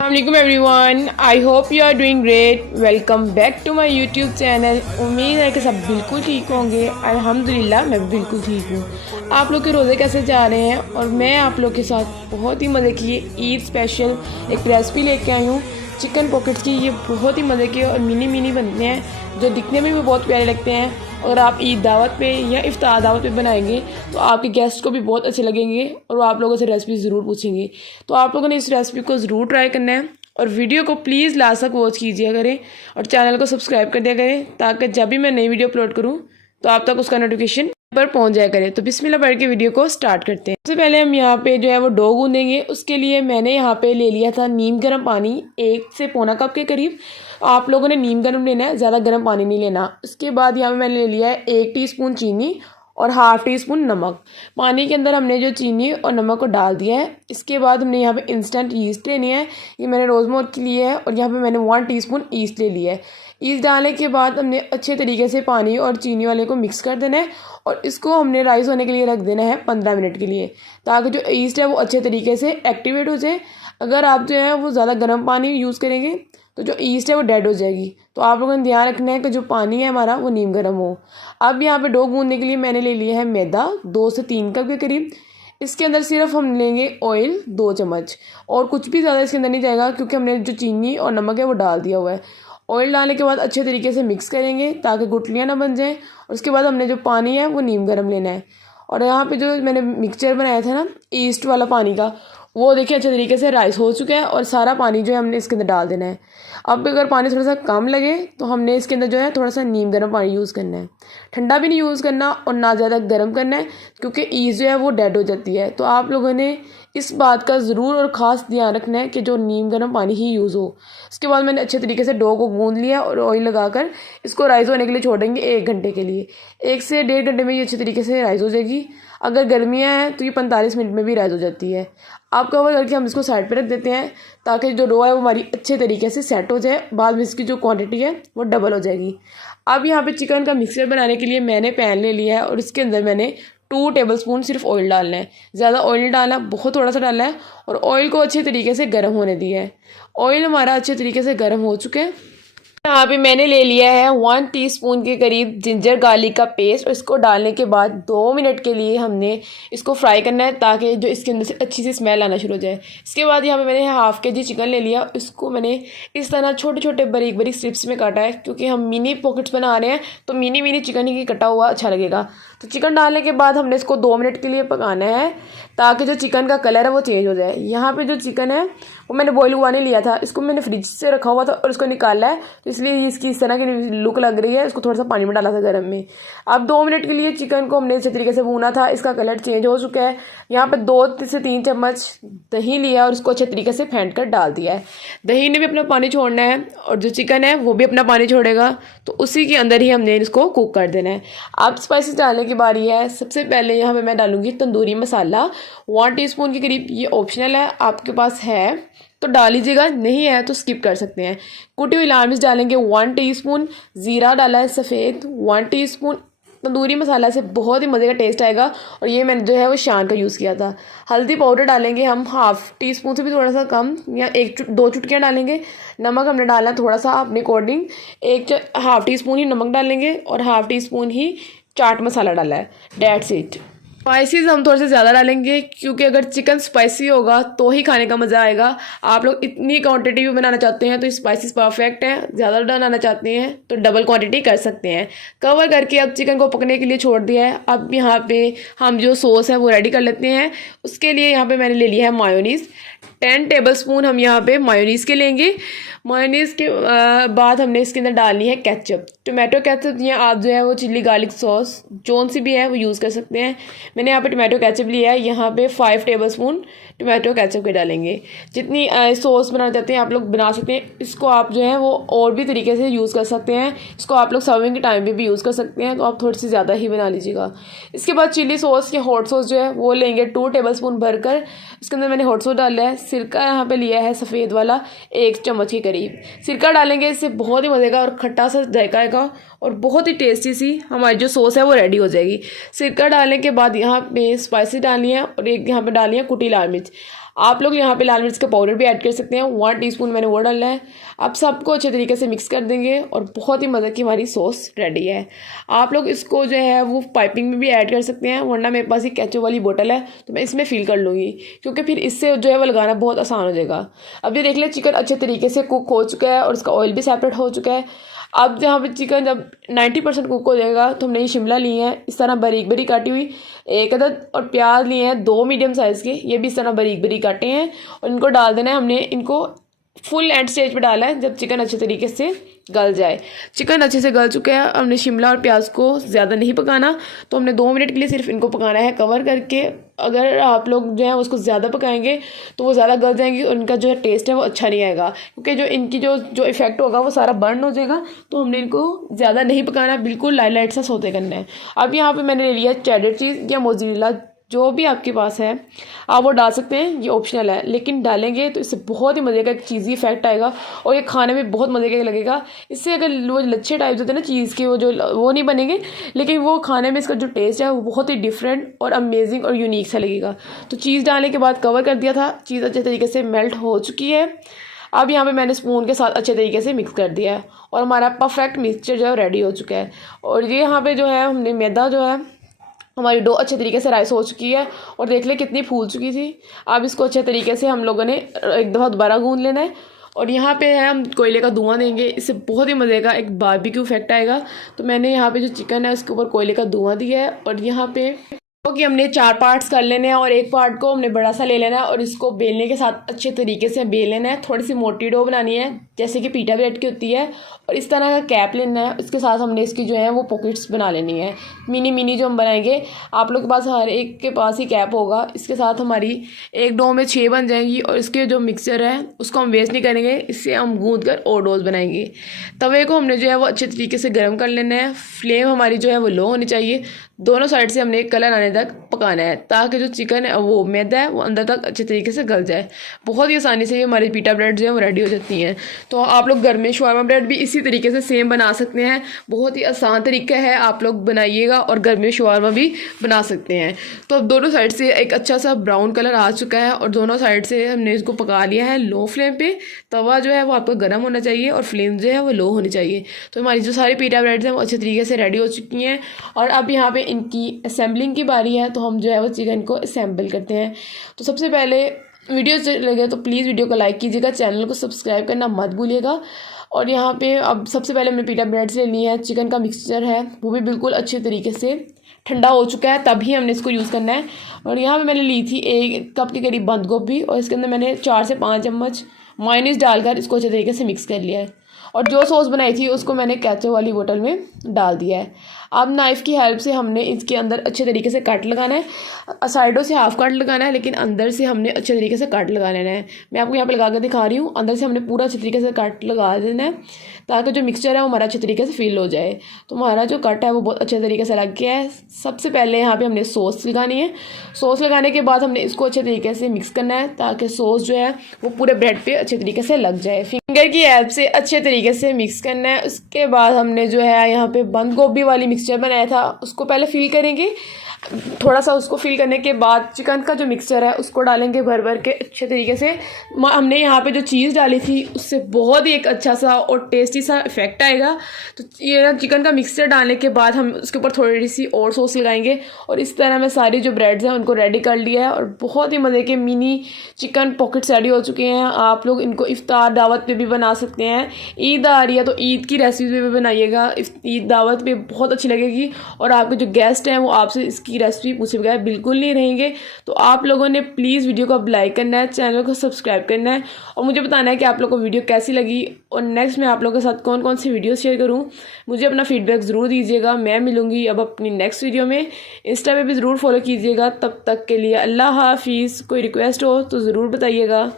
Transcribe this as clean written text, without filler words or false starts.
Assalamualaikum everyone, I hope you are doing great. Welcome back to my YouTube channel. उम्मीद है कि सब बिल्कुल ठीक होंगे। अल्हम्दुलिल्लाह मैं भी बिल्कुल ठीक हूँ। आप लोग के रोज़े कैसे जा रहे हैं? और मैं आप लोग के साथ बहुत ही मज़े की ईद स्पेशल एक रेसिपी लेके आई हूँ चिकन पॉकेट्स की। ये बहुत ही मज़े के और मिनी बनते हैं जो दिखने में भी बहुत प्यारे लगते हैं। और आप ईद दावत पे या इफ्तार दावत पे बनाएंगे तो आपके गेस्ट को भी बहुत अच्छे लगेंगे और वो आप लोगों से रेसिपी ज़रूर पूछेंगे। तो आप लोगों ने इस रेसिपी को ज़रूर ट्राई करना है और वीडियो को प्लीज़ लास्ट तक वॉच कीजिए करें और चैनल को सब्सक्राइब कर दिया करें ताकि जब भी मैं नई वीडियो अपलोड करूँ तो आप तक उसका नोटिफिकेशन पर पहुंच जाया करे। तो बिस्मिल्लाह पढ़ के वीडियो को स्टार्ट करते हैं। सबसे पहले हम यहाँ पे जो है वो डो गूंदेंगे। उसके लिए मैंने यहाँ पे ले लिया था नीम गर्म पानी 1 से पौना कप के करीब। आप लोगों ने नीम गर्म लेना है, ज़्यादा गर्म पानी नहीं लेना। उसके बाद यहाँ पे मैंने ले लिया है 1 टीस्पून चीनी और हाफ़ टी स्पून नमक। पानी के अंदर हमने जो चीनी और नमक को डाल दिया है। इसके बाद हमने यहाँ पे इंस्टेंट ईस्ट लेनी है। ये मैंने रोज़मोर के लिए है और यहाँ पे मैंने 1 टीस्पून ईस्ट ले लिया है। ईस्ट डालने के बाद हमने अच्छे तरीके से पानी और चीनी वाले को मिक्स कर देना है और इसको हमने राइस होने के लिए रख देना है 15 मिनट के लिए ताकि जो ईस्ट है वो अच्छे तरीके से एक्टिवेट हो जाए। अगर आप जो है वो ज़्यादा गर्म पानी यूज़ करेंगे तो जो ईस्ट है वो डेड हो जाएगी। तो आप लोगों ने ध्यान रखना है कि जो पानी है हमारा वो नीम गर्म हो। अब यहाँ पे डो गूंदने के लिए मैंने ले लिया है मैदा 2 से 3 कप के करीब। इसके अंदर सिर्फ हम लेंगे ऑयल 2 चम्मच और कुछ भी ज़्यादा इसके अंदर नहीं जाएगा क्योंकि हमने जो चीनी और नमक है वो डाल दिया हुआ है। ऑयल डालने के बाद अच्छे तरीके से मिक्स करेंगे ताकि गुठलियाँ ना बन जाएँ। और उसके बाद हमने जो पानी है वो नीम गर्म लेना है। और यहाँ पे जो मैंने मिक्सचर बनाया था ना ईस्ट वाला पानी का, वो देखिए अच्छे तरीके से राइस हो चुका है और सारा पानी जो है हमने इसके अंदर डाल देना है। अब अगर पानी थोड़ा सा कम लगे तो हमने इसके अंदर जो है थोड़ा सा नीम गर्म पानी यूज़ करना है। ठंडा भी नहीं यूज़ करना और ना ज़्यादा गर्म करना है क्योंकि ईस्ट जो है वो डेड हो जाती है। तो आप लोगों ने इस बात का ज़रूर और ख़ास ध्यान रखना है कि जो नीम गर्म पानी ही यूज़ हो। उसके बाद मैंने अच्छे तरीके से डो को गूंद लिया और ऑयल लगाकर इसको राइस होने के लिए छोड़ देंगे 1 घंटे के लिए। 1 से 1.5 घंटे में ये अच्छे तरीके से राइस हो जाएगी। अगर गर्मियाँ हैं तो ये 45 मिनट में भी राइस हो जाती है। आप कवर करके हम इसको साइड पे रख देते हैं ताकि जो डो है वो हमारी अच्छे तरीके से सेट हो जाए। बाद में इसकी जो क्वांटिटी है वो डबल हो जाएगी। अब यहाँ पे चिकन का मिक्सचर बनाने के लिए मैंने पैन ले लिया है और इसके अंदर मैंने 2 टेबलस्पून सिर्फ ऑयल डालना है। ज़्यादा ऑयल नहीं डालना, बहुत थोड़ा सा डालना है और ऑयल को अच्छे तरीके से गर्म होने दिया है। ऑयल हमारा अच्छे तरीके से गर्म हो चुके हैं। यहाँ पे मैंने ले लिया है 1 टीस्पून के करीब जिंजर गार्लिक का पेस्ट और इसको डालने के बाद 2 मिनट के लिए हमने इसको फ्राई करना है ताकि जो इसके अंदर से अच्छी सी स्मेल आना शुरू हो जाए। इसके बाद यहाँ पे मैंने हाफ़ के जी चिकन ले लिया। इसको मैंने इस तरह छोटे छोटे बारीक स्ट्रिप्स में काटा है क्योंकि हम मिनी पॉकेट्स बना रहे हैं तो मिनी चिकन ही कटा हुआ अच्छा लगेगा। तो चिकन डालने के बाद हमने इसको 2 मिनट के लिए पकाना है ताकि जो चिकन का कलर है वो चेंज हो जाए। यहाँ पे जो चिकन है वो मैंने बॉईल हुआ नहीं लिया था, इसको मैंने फ्रिज से रखा हुआ था और इसको निकाला है तो इसलिए इसकी इस तरह की लुक लग रही है। इसको थोड़ा सा पानी में डाला था गर्म में। अब 2 मिनट के लिए चिकन को हमने अच्छे तरीके से भूना था। इसका कलर चेंज हो चुका है। यहाँ पर 2 से 3 चम्मच दही लिया और उसको अच्छे तरीके से फेंट कर डाल दिया है। दही ने भी अपना पानी छोड़ना है और जो चिकन है वो भी अपना पानी छोड़ेगा तो उसी के अंदर ही हमने इसको कुक कर देना है। अब स्पाइसेस डालने की बारी है। सबसे पहले यहाँ पे मैं डालूंगी तंदूरी मसाला 1 टीस्पून के करीब। ये ऑप्शनल है, आपके पास है तो डाल लीजिएगा, नहीं है तो स्किप कर सकते हैं। कुटी हुई लाल मिर्च डालेंगे 1 टीस्पून। ज़ीरा डाला है सफ़ेद 1 टीस्पून। तंदूरी मसाला से बहुत ही मज़े का टेस्ट आएगा और ये मैंने जो है वो शान का यूज़ किया था। हल्दी पाउडर डालेंगे हम हाफ़ टीस्पून से भी थोड़ा सा कम या 2 चुटकियाँ डालेंगे। नमक हमने डालना थोड़ा सा अपने अकॉर्डिंग, हाफ़ टीस्पून ही नमक डालेंगे और हाफ़ टीस्पून ही चाट मसाला डाला है। That's it. स्पाइसेस हम थोड़े से ज़्यादा डालेंगे क्योंकि अगर चिकन स्पाइसी होगा तो ही खाने का मज़ा आएगा। आप लोग इतनी क्वांटिटी में बनाना चाहते हैं तो स्पाइसेस परफेक्ट है, ज़्यादा बनाना चाहते हैं तो डबल क्वांटिटी कर सकते हैं। कवर करके अब चिकन को पकने के लिए छोड़ दिया है। अब यहाँ पे हम जो सॉस है वो रेडी कर लेते हैं। उसके लिए यहाँ पे मैंने ले लिया है मायोनीज़ 10 टेबलस्पून हम यहाँ पे मायोनीज़ के लेंगे। मायोनीज़ के बाद हमने इसके अंदर डालनी है केचप, टोमेटो केचप या आप जो है वो चिल्ली गार्लिक सॉस जौन सी भी है वो यूज़ कर सकते हैं। मैंने यहाँ पे टोमेटो केचप लिया है। यहाँ पे 5 टेबलस्पून टोमेटो केचप के डालेंगे। जितनी सॉस बनाना चाहते हैं आप लोग बना सकते हैं। इसको आप जो है वो और भी तरीके से यूज़ कर सकते हैं। इसको आप लोग सर्विंग के टाइम पे भी यूज़ कर सकते हैं तो आप थोड़ी सी ज़्यादा ही बना लीजिएगा। इसके बाद चिल्ली सॉस या हॉट सॉस जो है वो लेंगे 2 टेबलस्पून भरकर। इसके अंदर मैंने हॉट सॉस डाला है। सिरका यहाँ पे लिया है सफ़ेद वाला 1 चम्मच के करीब। सिरका डालेंगे, इससे बहुत ही मज़े का और खट्टा सा जायका आएगा और बहुत ही टेस्टी सी हमारी जो सॉस है वो रेडी हो जाएगी। सिरका डालने के बाद यहाँ पे स्पाइसेस डालनी है और एक यहाँ पे डालनी है कुटी लाल मिर्च। आप लोग यहाँ पे लाल मिर्च का पाउडर भी ऐड कर सकते हैं, 1 टीस्पून मैंने वो डालना है। अब सबको अच्छे तरीके से मिक्स कर देंगे और बहुत ही मज़े की हमारी सॉस रेडी है। आप लोग इसको जो है वो पाइपिंग में भी ऐड कर सकते हैं, वरना मेरे पास एक केचप वाली बोतल है तो मैं इसमें फिल कर लूँगी, क्योंकि फिर इससे जो है वो लगाना बहुत आसान हो जाएगा। अब ये देख लें चिकन अच्छे तरीके से कुक हो चुका है और इसका ऑयल भी सेपरेट हो चुका है। अब जहाँ पे चिकन जब 90% कुक हो जाएगा तो हमने ये शिमला ली है इस तरह बारीक बारीक काटी हुई 1 अदद, और प्याज लिए हैं 2 मीडियम साइज़ के, ये भी इस तरह बारीक बारीक काटे हैं और इनको डाल देना है। हमने इनको फुल एंड स्टेज पे डाला है जब चिकन अच्छे तरीके से गल जाए। चिकन अच्छे से गल चुका है। हमने शिमला और प्याज को ज़्यादा नहीं पकाना, तो हमने 2 मिनट के लिए सिर्फ इनको पकाना है कवर करके। अगर आप लोग जो है उसको ज़्यादा पकाएंगे तो वो ज़्यादा गल जाएंगी और इनका जो है टेस्ट है वो अच्छा नहीं आएगा, क्योंकि जो इनकी जो इफेक्ट होगा वो सारा बर्न हो जाएगा। तो हमने इनको ज़्यादा नहीं पकाना, बिल्कुल लाइट लाइट सा सौते करना है। अब यहाँ पर मैंने ले लिया चेडर चीज़ या मोज़रेला, जो भी आपके पास है आप वो डाल सकते हैं, ये ऑप्शनल है, लेकिन डालेंगे तो इससे बहुत ही मज़े का एक चीज़ी इफेक्ट आएगा और ये खाने में बहुत मज़े का लगेगा। इससे अगर वो लच्छे टाइप होते हैं ना चीज़ के, वो नहीं बनेंगे, लेकिन वो खाने में इसका जो टेस्ट है वो बहुत ही डिफरेंट और अमेजिंग और यूनिक सा लगेगा। तो चीज़ डालने के बाद कवर कर दिया था, चीज़ अच्छे तरीके से मेल्ट हो चुकी है। अब यहाँ पे मैंने स्पून के साथ अच्छे तरीके से मिक्स कर दिया है और हमारा परफेक्ट मिक्सचर जो है रेडी हो चुका है। और ये यहाँ पे जो है हमने मैदा जो है हमारी डो अच्छे तरीके से राइस हो चुकी है और देख ले कितनी फूल चुकी थी। अब इसको अच्छे तरीके से हम लोगों ने एक दफ़ा दोबारा गूंद लेना है और यहाँ पे है हम कोयले का धुआं देंगे, इससे बहुत ही मज़े का एक बारबेक्यू इफेक्ट आएगा। तो मैंने यहाँ पे जो चिकन है उसके ऊपर कोयले का धुआं दिया है और यहाँ पे कि हमने 4 पार्ट्स कर लेने हैं और एक पार्ट को हमने बड़ा सा ले लेना है और इसको बेलने के साथ अच्छे तरीके से बेल लेना है। थोड़ी सी मोटी डो बनानी है जैसे कि पीटा ब्रेड की होती है और इस तरह का कैप लेना है। इसके साथ हमने इसकी जो है वो पॉकेट्स बना लेनी है, मिनी मिनी जो हम बनाएंगे। आप लोग के पास हर एक के पास ही कैप होगा। इसके साथ हमारी एक डो में 6 बन जाएंगी और इसके जो मिक्सचर है उसको हम वेस्ट नहीं करेंगे, इससे हम गूँध कर और डोज बनाएंगे। तवे को हमने जो है वो अच्छे तरीके से गर्म कर लेना है। फ्लेम हमारी जो है वो लो होनी चाहिए। दोनों साइड से हमने एक कलर आने तक पकाना है ताकि जो चिकन है वो मैदा है वो अंदर तक अच्छे तरीके से गल जाए। बहुत ही आसानी से ये हमारी पीटा ब्रेड जो है वो रेडी हो जाती हैं। तो आप लोग घर में शवारमा ब्रेड भी इसी तरीके से सेम बना सकते हैं। बहुत ही आसान तरीका है, आप लोग बनाइएगा और घर में शवारमा भी बना सकते हैं। तो अब दोनों साइड से एक अच्छा सा ब्राउन कलर आ चुका है और दोनों साइड से हमने इसको पका लिया है लो फ्लेम पे। तवा जो है वो आपका गर्म होना चाहिए और फ्लेम जो है वो लो होनी चाहिए। तो हमारी जो सारी पीटा ब्रेड्स हैं वो अच्छे तरीके से रेडी हो चुकी हैं और अब यहाँ पे इनकी असेंबलिंग की बारी है। तो हम जो है वो चिकन को असेंबल करते हैं। तो सबसे पहले वीडियो लगे तो प्लीज़ वीडियो को लाइक कीजिएगा, चैनल को सब्सक्राइब करना मत भूलिएगा। और यहाँ पे अब सबसे पहले हमने पीटा ब्रेड से ली है, चिकन का मिक्सचर है वो भी बिल्कुल अच्छे तरीके से ठंडा हो चुका है, तभी हमने इसको यूज़ करना है। और यहाँ पे मैंने ली थी 1 कप के करीब बंद गोभी और इसके अंदर मैंने 4 से 5 चम्मच मायोनीज डालकर इसको अच्छे तरीके से मिक्स कर लिया है और जो सॉस बनाई थी उसको मैंने केचप वाली बोतल में डाल दिया है। अब नाइफ़ की हेल्प से हमने इसके अंदर अच्छे तरीके से कट लगाना है। साइडों से हाफ कट लगाना है, लेकिन अंदर से हमने अच्छे तरीके से कट लगा लेना है। मैं आपको यहाँ पे लगा कर दिखा रही हूँ। अंदर से हमने पूरा अच्छे तरीके से कट लगा देना है ताकि जो मिक्सचर है वो हमारा अच्छे तरीके से फील हो जाए। तो हमारा जो कट है वो बहुत अच्छे तरीके से लग गया है। सबसे पहले यहाँ पर हमने सॉस लगानी है। सॉस लगाने के बाद हमने इसको अच्छे तरीके से मिक्स करना है ताकि सॉस जो है वो पूरे ब्रेड पर अच्छे तरीके से लग जाए। फिंगर की हेल्प से अच्छे तरीके से मिक्स करना है। उसके बाद हमने जो है यहाँ पे बंद गोभी वाली मिक्सचर बनाया था उसको पहले फिल करेंगे। थोड़ा सा उसको फिल करने के बाद चिकन का जो मिक्सचर है उसको डालेंगे भर भर के अच्छे तरीके से। हमने यहाँ पे जो चीज़ डाली थी उससे बहुत ही एक अच्छा सा और टेस्टी सा इफेक्ट आएगा। तो ये चिकन का मिक्सचर डालने के बाद हम उसके ऊपर थोड़ी सी और सॉस लगाएंगे और इस तरह मैं सारी जो ब्रेड्स हैं उनको रेडी कर लिया है और बहुत ही मज़े के मिनी चिकन पॉकेट्स रेडी हो चुके हैं। आप लोग इनको इफ्तार दावत पे भी बना सकते हैं। ईद आ रही है तो ईद की रेसिपी भी बनाइएगा, ईद दावत पे बहुत अच्छी लगेगी और आपके जो गेस्ट हैं वो आपसे इसकी रेसिपी पूछे बगैर बिल्कुल नहीं रहेंगे। तो आप लोगों ने प्लीज़ वीडियो को अब लाइक करना है, चैनल को सब्सक्राइब करना है और मुझे बताना है कि आप लोगों को वीडियो कैसी लगी और नेक्स्ट मैं आप लोगों के साथ कौन कौन सी वीडियो शेयर करूं। मुझे अपना फीडबैक ज़रूर दीजिएगा। मैं मिलूँगी अब अपनी नेक्स्ट वीडियो में। इंस्टा पे भी ज़रूर फॉलो कीजिएगा। तब तक के लिए अल्लाह हाफिज़। कोई रिक्वेस्ट हो तो ज़रूर बताइएगा।